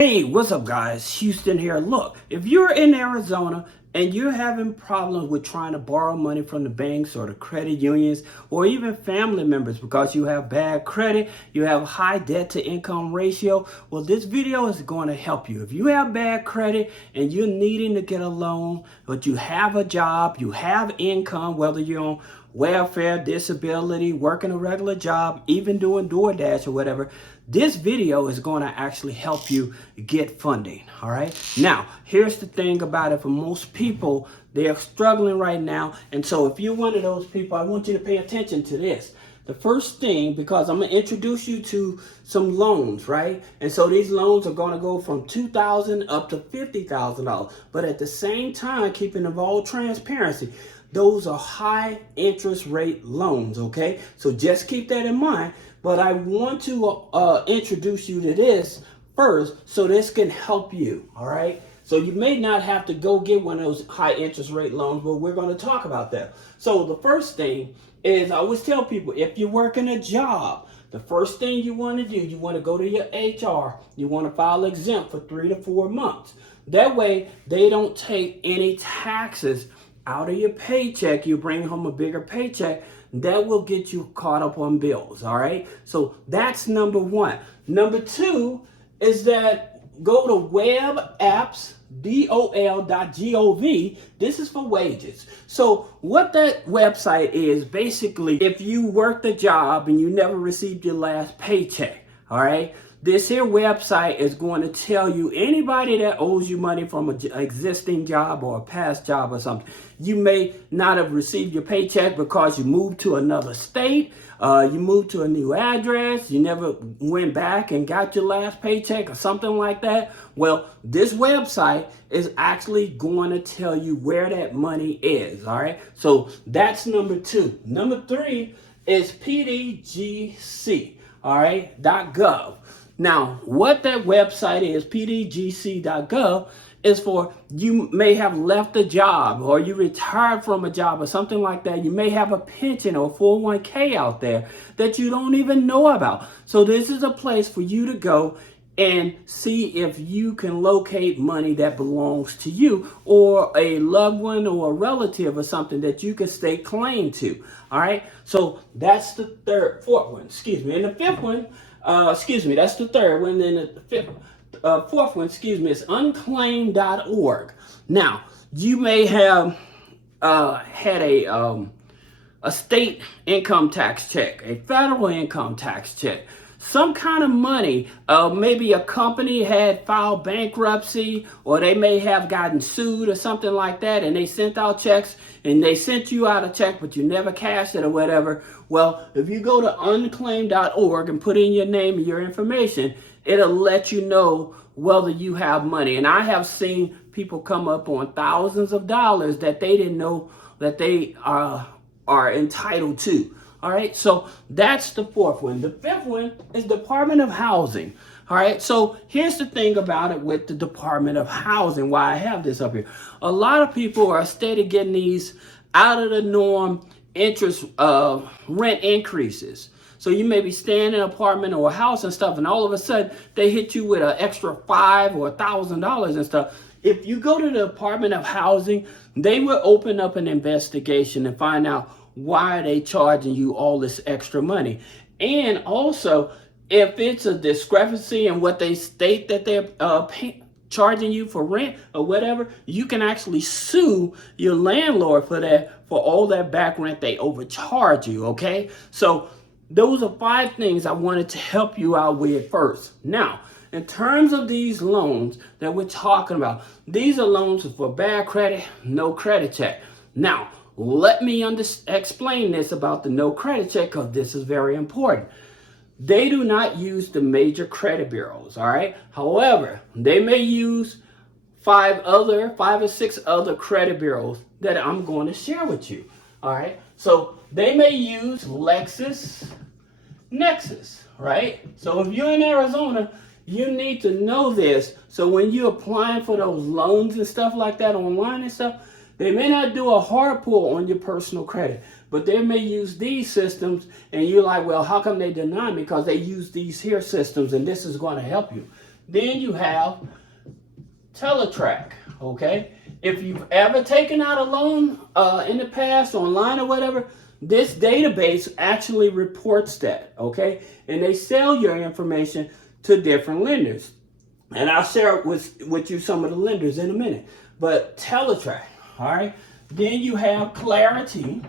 Hey, what's up, guys? Houston here. Look, if you're in Arizona and you're having problems with trying to borrow money from the banks or the credit unions or even family members because you have bad credit, you have high debt to income ratio, well, this video is going to help you. If you have bad credit and you're needing to get a loan, but you have a job, you have income, whether you're on welfare, disability, working a regular job, even doing DoorDash or whatever, this video is going to actually help you get funding. All right. Now, here's the thing about it. For most people, they are struggling right now. And so if you're one of those people, I want you to pay attention to this. The first thing, because I'm going to introduce you to some loans, right? And so these loans are going to go from $2,000 up to $50,000. But at the same time, keeping the all transparency, those are high interest rate loans, okay? So just keep that in mind. But I want to introduce you to this first so this can help you, all right? So you may not have to go get one of those high interest rate loans, but we're going to talk about that. So the first thing is, I always tell people, if you're working a job, the first thing you want to do, you want to go to your HR, you want to file exempt for 3 to 4 months. That way they don't take any taxes out of your paycheck. You bring home a bigger paycheck. That will get you caught up on bills, all right? So that's number one. Number two is that go to webapps.dol.gov. This is for wages. So what that website is, basically, if you worked a job and you never received your last paycheck, all right? This here website is going to tell you anybody that owes you money from an existing job or a past job or something. You may not have received your paycheck because you moved to another state, you moved to a new address, you never went back and got your last paycheck or something like that. Well, this website is actually going to tell you where that money is, all right? So that's number two. Number three is PDGC, all right, .gov. Now, what that website is, pdgc.gov, is for you may have left a job or you retired from a job or something like that. You may have a pension or 401k out there that you don't even know about. So this is a place for you to go and see if you can locate money that belongs to you or a loved one or a relative or something that you can stake claim to. All right. So that's the fourth one. And the fifth one, that's the third one. Then the fourth one, is unclaimed.org. Now, you may have had a state income tax check, a federal income tax check, some kind of money. Maybe a company had filed bankruptcy, or they may have gotten sued or something like that, and they sent out checks and they sent you out a check, but you never cashed it or whatever. Well, if you go to unclaimed.org and put in your name and your information, it'll let you know whether you have money. And I have seen people come up on thousands of dollars that they didn't know that they are entitled to. All right, so that's the fourth one. The fifth one is Department of Housing. All right, so here's the thing about it with the Department of Housing, why I have this up here. A lot of people are steady getting these out of the norm interest rent increases. So you may be staying in an apartment or a house and stuff, and all of a sudden they hit you with an extra $5,000 or $1,000 and stuff. If you go to the Department of Housing, they will open up an investigation and find out why are they charging you all this extra money. And also, if it's a discrepancy in what they state that they're charging you for rent or whatever, you can actually sue your landlord for that, for all that back rent they overcharge you, okay? So those are 5 things I wanted to help you out with first. Now, in terms of these loans that we're talking about, these are loans for bad credit, no credit check. Now, let me explain this about the no credit check, because this is very important. They do not use the major credit bureaus, all right? However, they may use 5 or 6 other credit bureaus that I'm going to share with you, all right? So they may use LexisNexis, right? So if you're in Arizona, you need to know this. So when you're applying for those loans and stuff like that online and stuff, they may not do a hard pull on your personal credit, but they may use these systems, and you're like, well, how come they deny me? Because they use these here systems, and this is going to help you. Then you have Teletrack, okay? If you've ever taken out a loan in the past, online or whatever, this database actually reports that, okay? And they sell your information to different lenders. And I'll share with you some of the lenders in a minute. But Teletrack, all right? Then you have Clarity,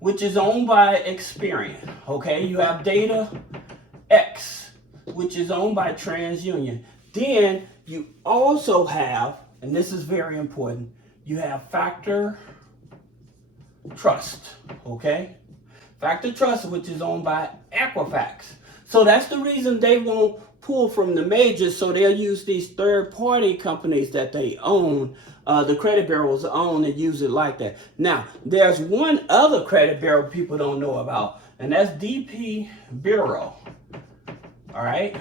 which is owned by Experian, okay? You have Data X, which is owned by TransUnion. Then you also have, and this is very important, you have Factor Trust, okay? Factor Trust, which is owned by Equifax. So that's the reason they won't pull from the majors, so they'll use these third-party companies that they own, the credit bureaus own, and use it like that. Now, there's one other credit bureau people don't know about, and that's DP Bureau, all right?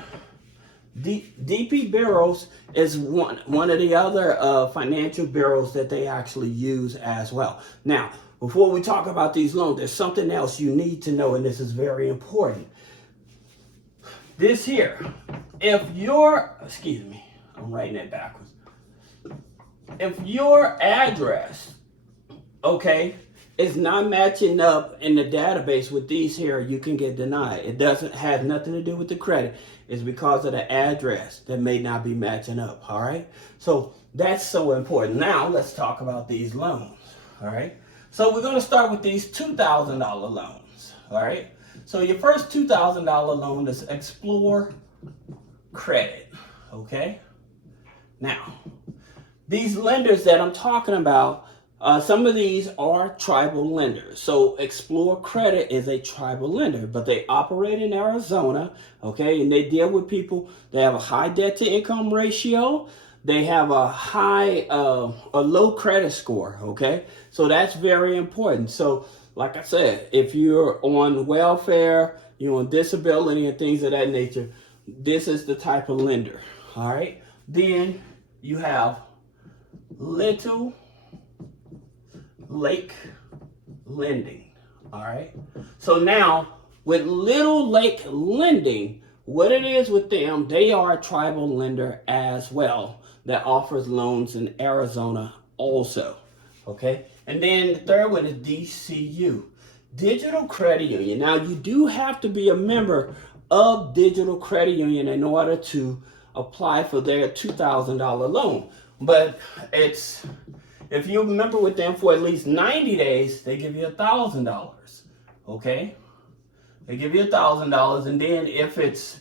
DP Bureaus is one of the other financial bureaus that they actually use as well. Now, before we talk about these loans, there's something else you need to know, and this is very important. This here, if your, excuse me, I'm writing that backwards. If your address, okay, is not matching up in the database with these here, you can get denied. It has nothing to do with the credit. It's because of the address that may not be matching up, all right? So that's so important. Now let's talk about these loans, all right? So we're gonna start with these $2,000 loans, all right? So your first $2,000 loan is Explore Credit, okay? Now, these lenders that I'm talking about, some of these are tribal lenders. So Explore Credit is a tribal lender, but they operate in Arizona, okay? And they deal with people, they have a high debt to income ratio. They have a high, a low credit score, okay? So that's very important. So like I said, if you're on welfare, you're on disability and things of that nature, this is the type of lender, all right? Then you have Little Lake Lending, all right? So now, with Little Lake Lending, what it is with them, they are a tribal lender as well that offers loans in Arizona also, okay? And then the third one is DCU, Digital Credit Union. Now, you do have to be a member of Digital Credit Union in order to apply for their $2,000 loan. But it's, if you remember with them for at least 90 days, they give you $1,000, okay? They give you $1,000, and then if it's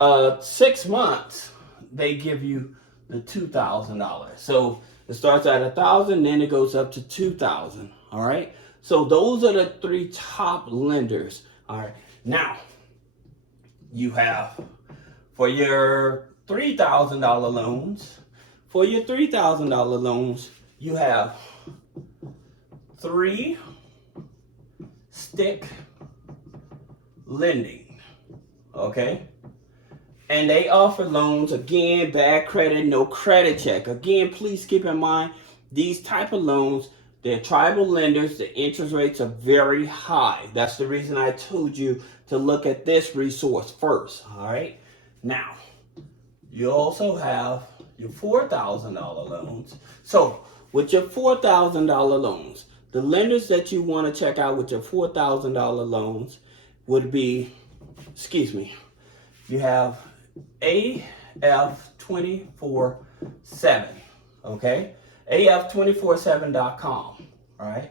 6 months, they give you the $2,000. So it starts at $1,000, then it goes up to $2,000, all right? So those are the three top lenders, all right? Now, you have, for your $3,000 loans, you have 3 Stick Lending, okay? And they offer loans, again, bad credit, no credit check. Again, please keep in mind, these type of loans, they're tribal lenders, the interest rates are very high. That's the reason I told you to look at this resource first, all right? Now, you also have your $4,000 loans. So, with your $4,000 loans, the lenders that you want to check out with your $4,000 loans would be, excuse me, you have AF247, okay? AF247.com, all right?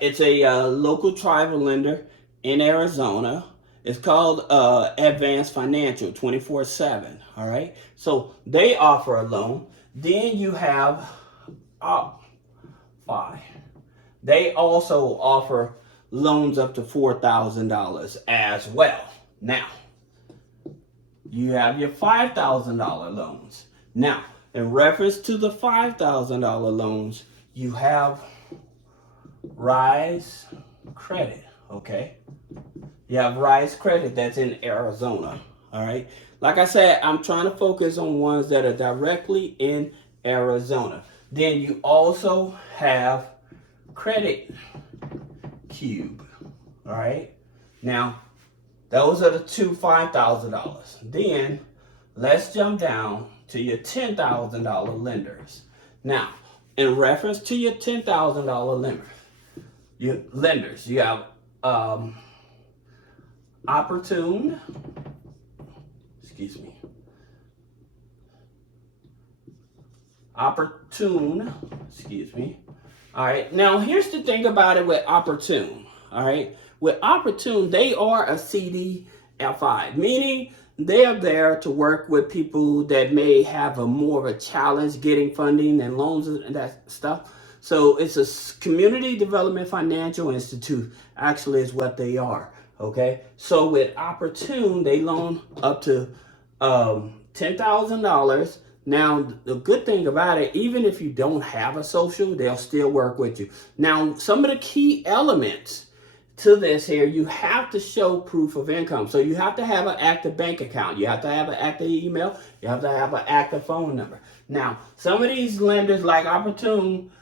It's a local tribal lender in Arizona. It's called Advanced Financial 24/7, all right? So they offer a loan. Then you have OppFi. They also offer loans up to $4,000 as well. Now, you have your $5,000 loans. Now, in reference to the $5,000 loans, you have Rise Credit, okay? You have Rise Credit that's in Arizona, all right? Like I said, I'm trying to focus on ones that are directly in Arizona. Then you also have Credit Cube, all right? Now, those are the two $5,000. Then let's jump down to your $10,000 lenders. Now, in reference to your $10,000 lenders, you have Opportune, All right, now here's the thing about it with Opportune. All right, with Opportune, they are a CDFI, meaning they are there to work with people that may have a more of a challenge getting funding and loans and that stuff. So it's a community development financial institute, actually is what they are. Okay, so with Opportune, they loan up to $10,000. Now, the good thing about it, even if you don't have a social, they'll still work with you. Now, some of the key elements to this here, you have to show proof of income. So you have to have an active bank account. You have to have an active email. You have to have an active phone number. Now, some of these lenders like Opportune,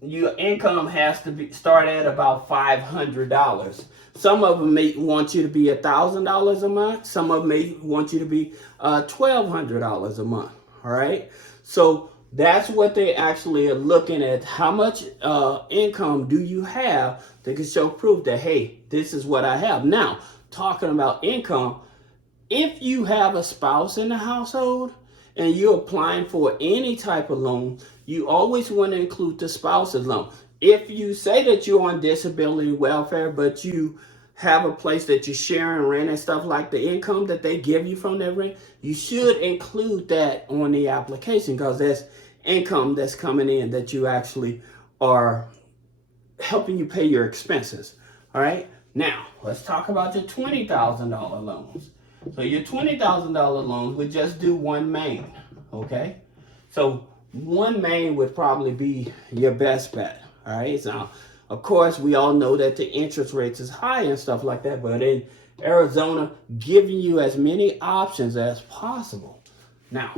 your income has to start at about $500. Some of them may want you to be $1,000 a month. Some of them may want you to be $1,200 a month. All right. So that's what they actually are looking at. How much income do you have that can show proof that, hey, this is what I have. Now, talking about income, if you have a spouse in the household and you're applying for any type of loan, you always want to include the spouse's loan. If you say that you're on disability welfare, but you have a place that you're sharing rent and stuff like the income that they give you from that rent, you should include that on the application because that's income that's coming in that you actually are helping you pay your expenses. All right. Now, let's talk about your $20,000 loans. So your $20,000 loans would just do one main. Okay. So one main would probably be your best bet. All right. So, of course, we all know that the interest rates is high and stuff like that. But in Arizona, giving you as many options as possible. Now,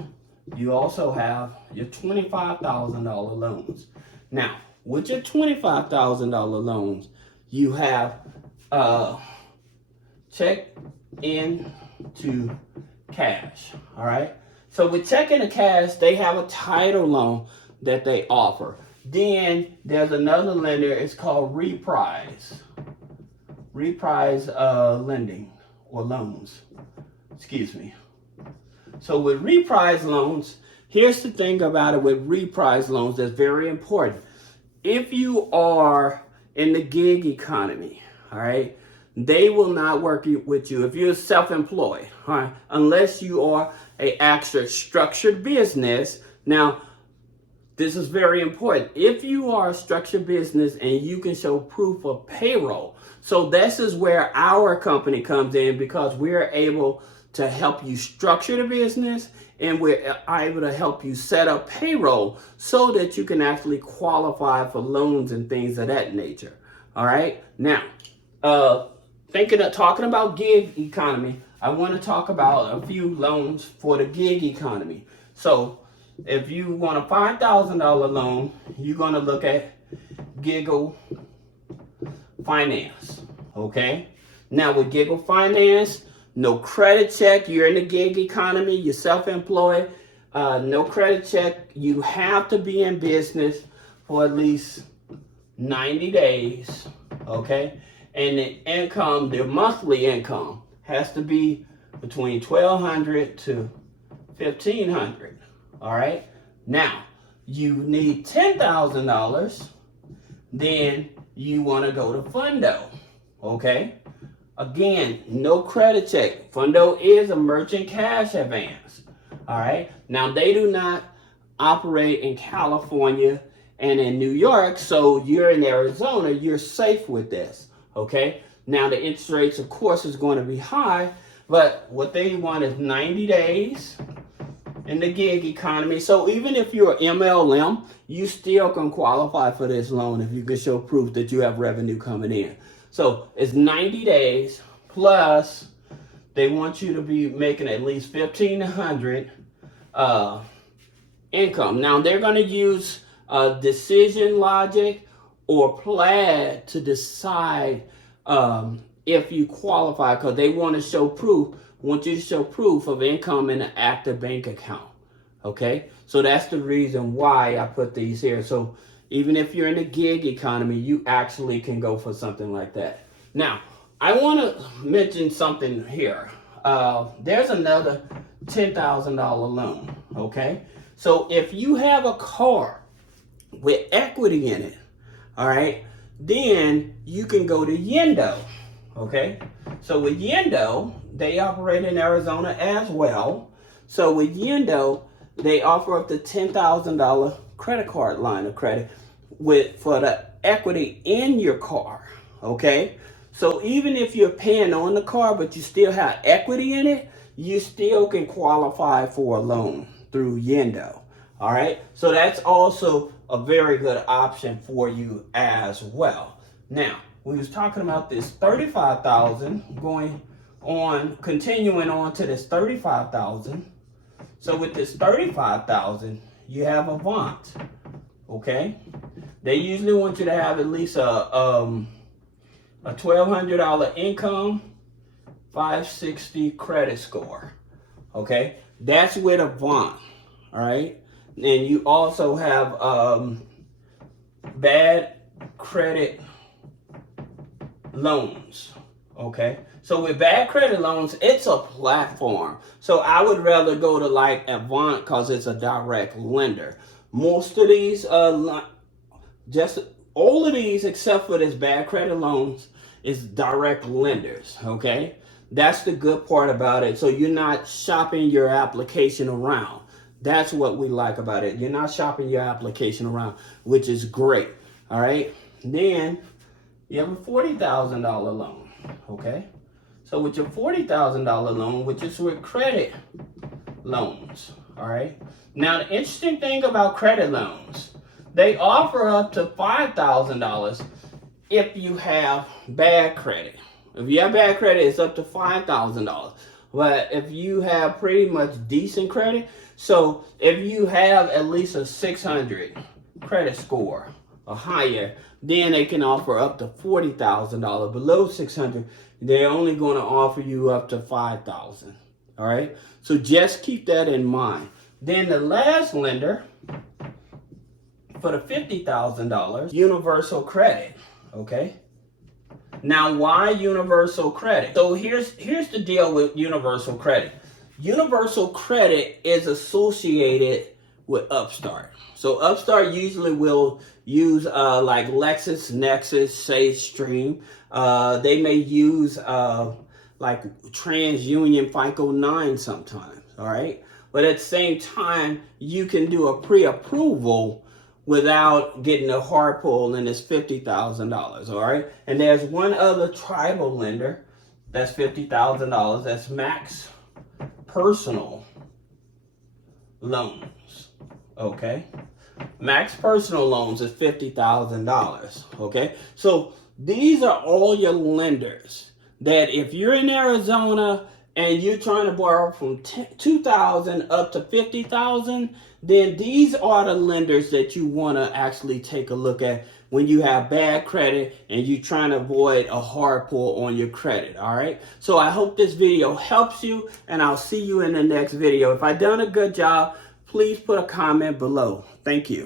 you also have your $25,000 loans. Now, with your $25,000 loans, you have check into cash. All right. So with check into cash, they have a title loan that they offer. Then there's another lender. It's called Reprise lending or loans. So with Reprise loans, here's the thing about it with Reprise loans that's very important. If you are in the gig economy, all right, they will not work with you if you're self-employed, all right, unless you are a actual structured business. Now, this is very important. If you are a structured business and you can show proof of payroll, so this is where our company comes in because we're able to help you structure the business and we're able to help you set up payroll so that you can actually qualify for loans and things of that nature. All right. Now, talking about gig economy, I want to talk about a few loans for the gig economy. So if you want a $5,000 loan, you're going to look at Giggle Finance. Okay. Now with Giggle Finance, no credit check. You're in the gig economy. You're self-employed. No credit check. You have to be in business for at least 90 days. Okay. And the income, the monthly income, has to be between $1,200 to $1,500. All right. Now, you need $10,000. Then you want to go to Fundo. Okay. Again, no credit check. Fundo is a merchant cash advance. All right. Now, they do not operate in California and in New York. So you're in Arizona. You're safe with this. Okay. Now, the interest rates, of course, is going to be high. But what they want is 90 days in the gig economy. So even if you're MLM, you still can qualify for this loan if you can show proof that you have revenue coming in. So it's 90 days plus they want you to be making at least $1,500 income. Now they're going to use Decision Logic or Plaid to decide if you qualify because they want to show proof want you to show proof of income in an active bank account. Okay, so that's the reason why I put these here. So even if you're in the gig economy, you actually can go for something like that. Now, I want to mention something here. There's another $10,000 loan. Okay, so if you have a car with equity in it, all right, then you can go to Yendo. Okay, so with Yendo, they operate in Arizona as well. So with Yendo, they offer up to $10,000 credit card line of credit for the equity in your car. Okay, so even if you're paying on the car but you still have equity in it, you still can qualify for a loan through Yendo. All right, so that's also a very good option for you as well. Now, we was talking about this 35,000 going on, continuing on to this 35,000. So with this 35,000, you have Avant. Okay, they usually want you to have at least a $1,200 income, 560 credit score. Okay, that's with Avant. All right, and you also have bad credit loans. Okay, so with bad credit loans, it's a platform. So I would rather go to like Avant because it's a direct lender. Most of these, just all of these except for this bad credit loans, is direct lenders. Okay, that's the good part about it. So you're not shopping your application around. That's what we like about it. You're not shopping your application around, which is great. All right, then you have a $40,000 loan. Okay, so with your $40,000 loan, which is with credit loans. All right, now the interesting thing about credit loans, they offer up to $5,000 if you have bad credit. If you have bad credit, it's up to $5,000. But if you have pretty much decent credit, so if you have at least a 600 credit score or higher, then they can offer up to $40,000. Below 600, they're only going to offer you up to $5,000. All right, so just keep that in mind. Then the last lender for the $50,000, Universal Credit. Okay, now why Universal Credit? So here's the deal with Universal Credit. Universal Credit is associated with Upstart. So Upstart usually will use like LexisNexis, SageStream. They may use like TransUnion, FICO 9 sometimes. All right, but at the same time, you can do a pre-approval without getting a hard pull, and it's $50,000. All right, and there's one other tribal lender that's $50,000. That's Max Personal Loans. Okay, Max Personal Loans is $50,000. Okay, so these are all your lenders that if you're in Arizona and you're trying to borrow from $2,000 up to $50,000, then these are the lenders that you want to actually take a look at when you have bad credit and you're trying to avoid a hard pull on your credit. All right, so I hope this video helps you, and I'll see you in the next video. If I done a good job, please put a comment below. Thank you.